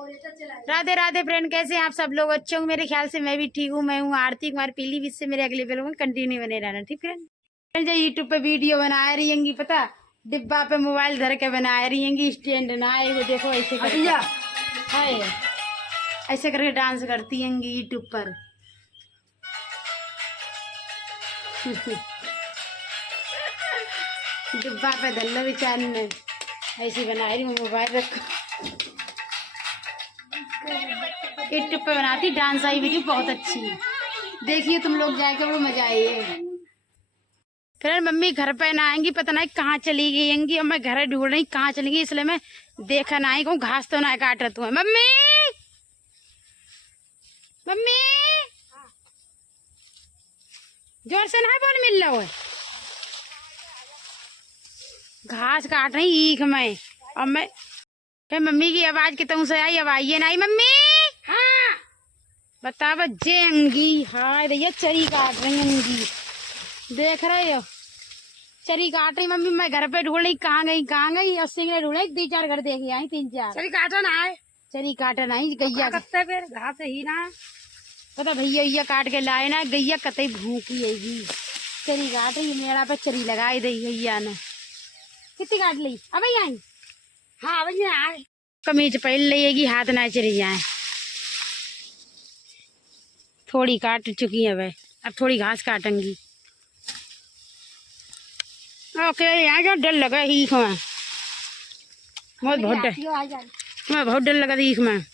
Radhe Radhe friend, कैसे हैं आप सब लोग? अच्छे हूँ मेरे ख्याल से। मैं भी ठीक हूँ। मैं हूँ आरती कुमार पीली बीच से। मेरे अगले वीडियो में कंटिन्यू बने रहना, ठीक है फ्रेंड। जो यूट्यूब पे वीडियो बना रही होंगी, पता डिब्बा पे मोबाइल धर के बना रही होंगी, स्टैंड ना है वो, देखो ऐसे है, ऐसे करके डांस करती होंगी यूट्यूब पर। डिब्बा पे धल्लो बेचारी ने ऐसी बना रही हूँ, मोबाइल रखो यूट्यूब पे बनाती डांस। आई वीडियो बहुत अच्छी, देखिए तुम लोग जाके, बड़ा मजा आएगा। फिर मम्मी घर पे ना आएंगी, पता नहीं कहाँ चली गई और मैं घर ढूंढ रही कहाँ चली गई, इसलिए मैं देखा ना आई कहूँ घास तो ना काट रहा तू है। मम्मी मम्मी जोर से ना बोल, मिल रहा है घास काट रही ईख में। और मैं फिर मम्मी की आवाज कितों से आई, अब आइए ना आई मम्मी। हाँ बता बजेंगी। हाँ भैया चरी काट रही होंगी, देख रहे हो चरी काट रही मम्मी। मैं घर पे ढूंढ रही कहाँ गई और सिंगड़े ढूंढे 2-4 घर देखे आई, 3-4 चरी काटन आए, चरी काटन आई गैया कत्ते फिर घास ही ना पता भैया काट के लाए ना, गैया कतई भूखी आएगी। चरी काट रही मेड़ा पे, चरी लगाई दी गैया ने। कितनी काट ली अब आई? हाँ भैया आए। कमीज पहन लेगी, हाथ ना चली जाए। थोड़ी काट चुकी है वह, अब थोड़ी घास काटेंगी। ओके यहाँ जो डर लगा ईख में, बहुत डर लगा ईख में।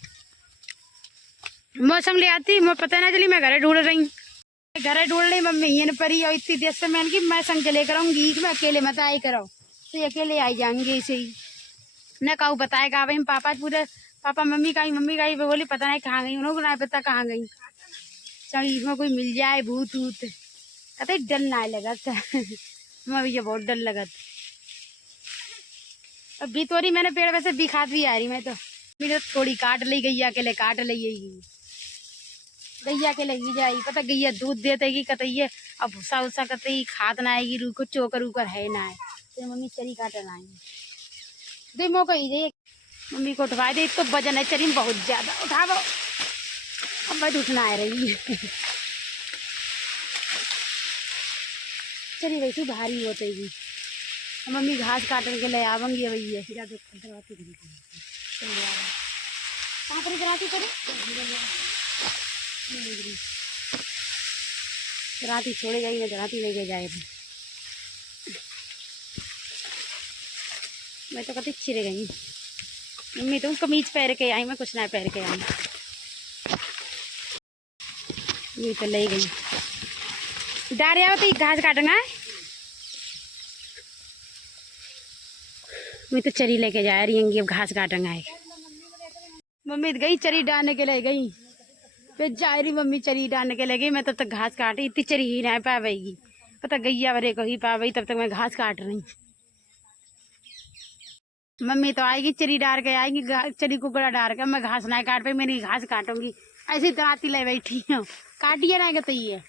मौसम ले आती मैं पता ना चली, मैं घरे ढूंढ रही मम्मी ये परी और इतनी देर से मैंने की मैं संग चले कराऊंगी ईख में, अकेले मत आई करो तो अकेले आई जाएंगे ऐसे ही न कहूँ बताएगा भाई। पापा पूरे पापा मम्मी का ही बोली पता नहीं कहाँ गई, उन्होंने ना पता कहाँ गई। चल ईख में कोई मिल जाए भूत वूत, कहते डर ना लगा मैं भैया बहुत डर लगा। अब भी तोरी मैंने पेड़ वैसे दिखात भी आ रही, मैं तो मेरे थोड़ी काट ली गैया के लिए, काट ली गैया के लगी जाएगी। पता गैया दूध देते कतई अब भूसा उसा कतई खाद ना आएगी, रूको चोकर उकर है ना है तो मम्मी चरी काटन आएंगी। दे मौका ही दे मम्मी को उठवा दे, एक तो वजन है चरी में बहुत ज्यादा, उठाओ अब मैं उठना आ रही चरी वैसे भारी होतेगी। मम्मी घास काटने के लिए आवेंगी भैया कहाँ पर कराती करे राती छोड़े जाएगी, मैं राती लेके जाए। मैं तो कभी छिरे गई मम्मी, तो कमीज पहन के आई, मैं कुछ ना पहन के आई। ये तो ले गई डारिया तो घास काटना है। मैं तो चरी लेके जा रही हूँ, अब घास काटना है। मम्मी गई चरी डालने के लिए गई, फिर जा रही मम्मी चरी डालने के लिए गई। मैं तब तक घास काटी, इतनी चरी ही ना पावेगी, पता गैया वरे को ही पावेगी, तब तक मैं घास काट रही। मम्मी तो आएगी चरी डाल के आएगी, चरी कुकड़ा डाल के, मैं घास ना काट पाई, मेरी घास काटूंगी ऐसी तराती ले बैठी हूँ। काटिए ना कहते ही है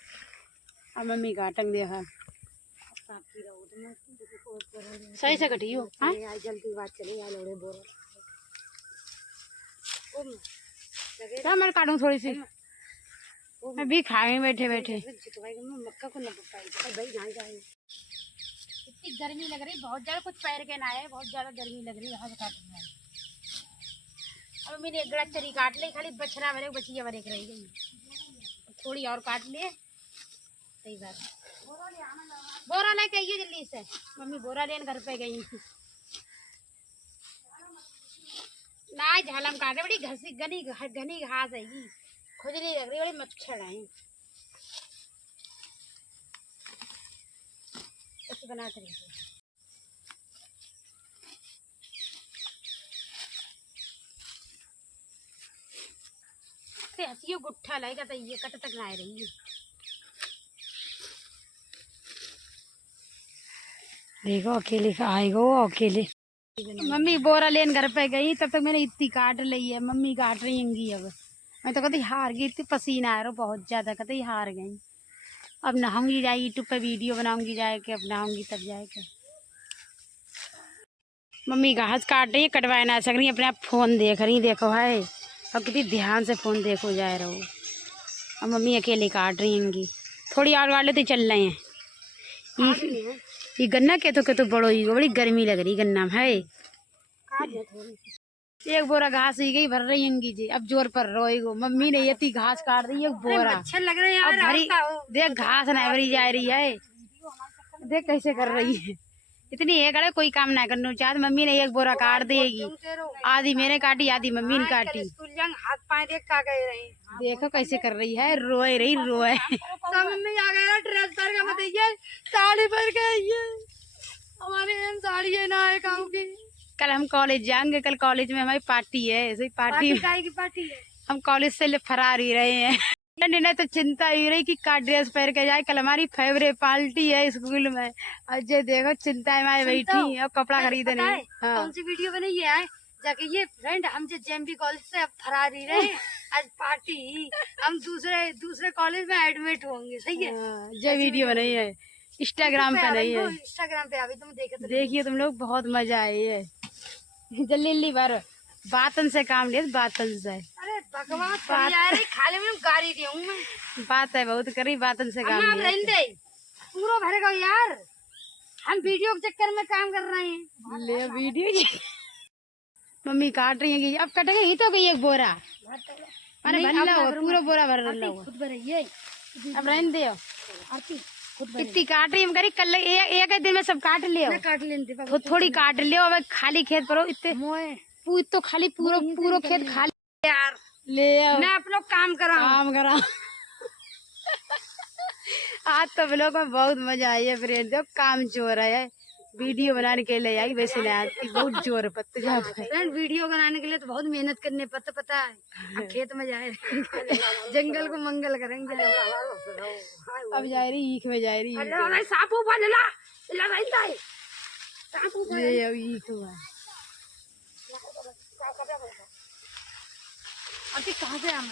अब मम्मी काटेंगे देखा सही से कटी हो। जल्दी बात चली क्या मैं काटूँ थोड़ी सी, मैं भी खाए बैठे बैठे। मक्का को न भाई यहाँ जाए। इतनी गर्मी लग रही बहुत ज्यादा, कुछ पैर के ना है, बहुत ज्यादा गर्मी लग रही है। काटना है अब मैंने एक गड़ा चरी काट ली, खाली बछड़ा भरे बचिया भरे रह गई, थोड़ी और काट लिए। सही बात बोरा लेके आइए जल्दी से, मम्मी बोरा लेने घर पे गई ना, झालम काटे बड़ी घसी घनी घास है, खुजली लग रही, बड़ी मच्छर है बना कर हंसियो गुट्ठा लगेगा तो ये कट तक ना रही है। देखो अकेले आएगा वो अकेले। मम्मी बोरा लेन घर पे गई, तब तक मैंने इतनी काट ली है, मम्मी काट रही होंगी। अब मैं तो कहती हार गई, इतनी पसीना आ रहा बहुत ज्यादा, कहती हार गई। अब नहाऊंगी जाए यूट्यूब पे वीडियो बनाऊंगी जाके, अब नहाऊंगी तब जाके। मम्मी घास काट रही है, कटवाए ना सक रही, अपने आप फोन देख रही, देखो है और कितनी ध्यान से फ़ोन देखो जा रहा हो। और मम्मी अकेले काट रही होंगी, थोड़ी और वाले तो चल रहे हैं। ये गन्ना के तो बड़ो ही बड़ी गर्मी लग रही गन्ना में है। एक बोरा घास ही गई भर रही होंगी जी, अब जोर पर रोएगो। मम्मी ने इतनी घास काट दी एक बोरा। अच्छे लग रहे हैं अब यार। भरी देख घास न भरी जा रही है, देख कैसे कर रही है। इतनी एक अड़े कोई काम ना करना चाहते। मम्मी ने एक बोरा काट देगी, आधी मैंने काटी आधी मम्मी ने काटी। हाथ पाए देख का गए रहे। देखो कैसे कर रही है, रोए रही रोए। मम्मी आ गया ड्रेस पर का बताइए, साड़ी पर के आइए। हमारे यहाँ साड़ी है ना है काम की। कल हम कॉलेज जाएंगे, कल कॉलेज में हमारी पार्टी है। ऐसी पार्टी की पार्टी है। हम कॉलेज से फरार ही रहे हैं। नहीं तो चिंता ही रही कि का ड्रेस पहन के जाए, कल हमारी फेवरेट पार्टी है स्कूल में। अजय देखो चिंता है हमारी बैठी अब कपड़ा खरीदने। हाँ। कौन सी वीडियो बनी है जाके ये फ्रेंड हम जो जेएमबी कॉलेज से अब फरार ही रहे। आज पार्टी हम दूसरे कॉलेज में एडमिट होंगे। सही है। जो वीडियो बनाई है इंस्टाग्राम पे नहीं है, इंस्टाग्राम पे अभी तुम देखिए तुम लोग, बहुत मजा आई है। जल्दी बार बातन से काम ले, बातन से। अरे भगवान खाली में गाड़ी दी हूँ मैं। बात है बहुत करी, बातन से काम ले। पूरा भरेगा यार, हम वीडियो के चक्कर में काम कर रहे हैं। ले वीडियो मम्मी काट रही है, अब कटेगा ही तो गई एक बोरा। अरे पूरा बोरा भर रहा है, खुद भरिए। अब रहने दे। इतनी काट रही हम करी, कल एक दिन में सब काट लियो। काट लेते थोड़ी काट लियो। अब खाली खेत पर इतने तो खाली पूरा खेत खाली यार। ले मैं आप लोग काम करा आज तो ब्लॉग में बहुत मजा आई है फ्रेंड। जो काम चोर है, वीडियो बनाने के लिए आई, वैसे नहीं आती। बहुत जोर पत्ते जा फ्रेंड, वीडियो बनाने के लिए तो बहुत मेहनत करने पता है। अब खेत में जाए जंगल को मंगल करेंगे। अब जा रही ईख में, जा रही सापू कहाँ से आम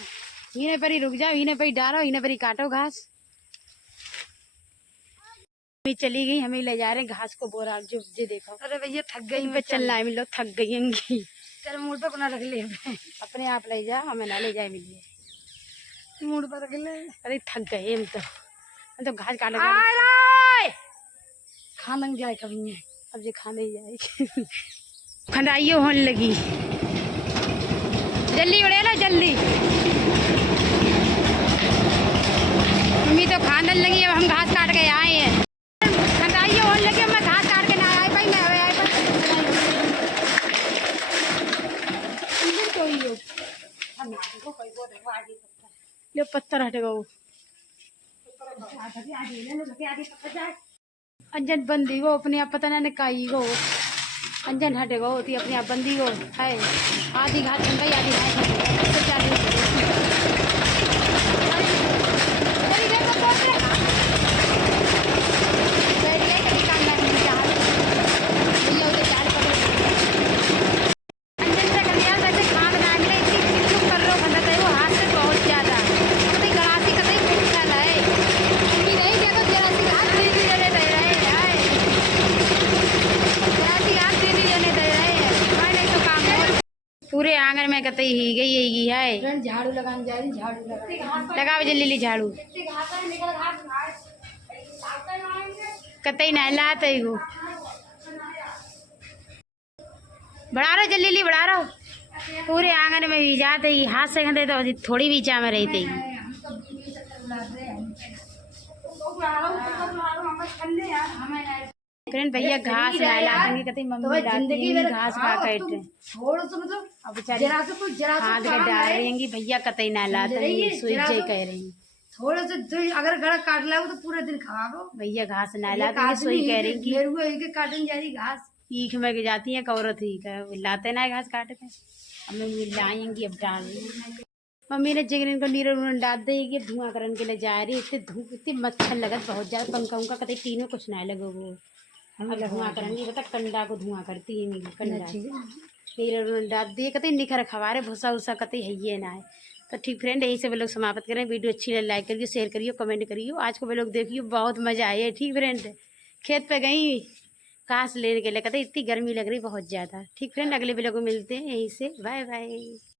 इन्हें पर ही रुक जाओ, इन्हें पर ही डालो, इन्हें पर ही काटो घास। चली गई, हमें ले जा रहे हैं घास को बोरा। जो देखो, अरे भैया थक गई पे चलना है, मिलो थक गई होंगी। चल मूड पर कोना रख ले, अपने आप ले जा, हमें ना ले जाए मिलिए मूड पर रख ले। अरे थक गए हम तो घास काटो खा लग जाए कभी नहीं। अब जो खा नहीं जाए खंडाइयो होने लगी। जल्दी उड़े लो जल्दी, मम्मी तो खाने लगी। अब हम घास काट के आए हैं, खंडाइयो होने लगी। मैं घास काट के ना आए भाई, ना आए ले पत्थर हटेगा वो। अंजन बंदी को अपने आप पता नहीं काई को अंजन हटेगा होती अपने आप बंदी को है। आधी घास बन गई, आधी पूरे आंगन में कतई ही गई है। झाड़ू लगाने जा रही, झाड़ू लगाओ जल्दी झाड़ू। कतई नहलाते ही हो, बढ़ा रहो जल्दी बढ़ा रहो। पूरे आंगन में भी जाते ही, हाथ से खंडे तो थोड़ी भी चा में रहते ही। फ्रेंड भैया घास नहलाते कहते मम्मी जिंदगी में घास खा काट अब बेचारी हाथ में डाल रही भैया कतई नहलाते सुई कह रही। थोड़ा सा अगर गड़ा काट ला तो पूरा दिन खाओ। भैया घास नहलाते सोई कह रही कि काटन जा रही घास ईख में जाती है कौरत ही लाते ना घास काट के। अब मम्मी लाएंगी, अब डाल रही मम्मी ने जिगरिन को नीर डाल देगी। धुआं करने के लिए जा रही, इतने धूप इतने मच्छर लगत बहुत ज्यादा। पंखा उनका कतई तीनों कुछ ना लगो वो धुआं करेंगे। बता कंडा को धुआं करती है मेरी कंडा नीर डाल दिए कतई निखर खवारे भूसा उसा कतई है ये ना है। तो ठीक फ्रेंड, यही से वे लोग समाप्त करें। वीडियो अच्छी लगे लाइक करिए, शेयर करिए, कमेंट करिए। आज को वे लोग देखिए, बहुत मजा आई है। ठीक फ्रेंड, खेत पे गई घास लेने के लिए कहते इतनी गर्मी लग रही बहुत ज़्यादा। ठीक फ्रेंड, अगले वीडियो को मिलते हैं यहीं से। Bye bye.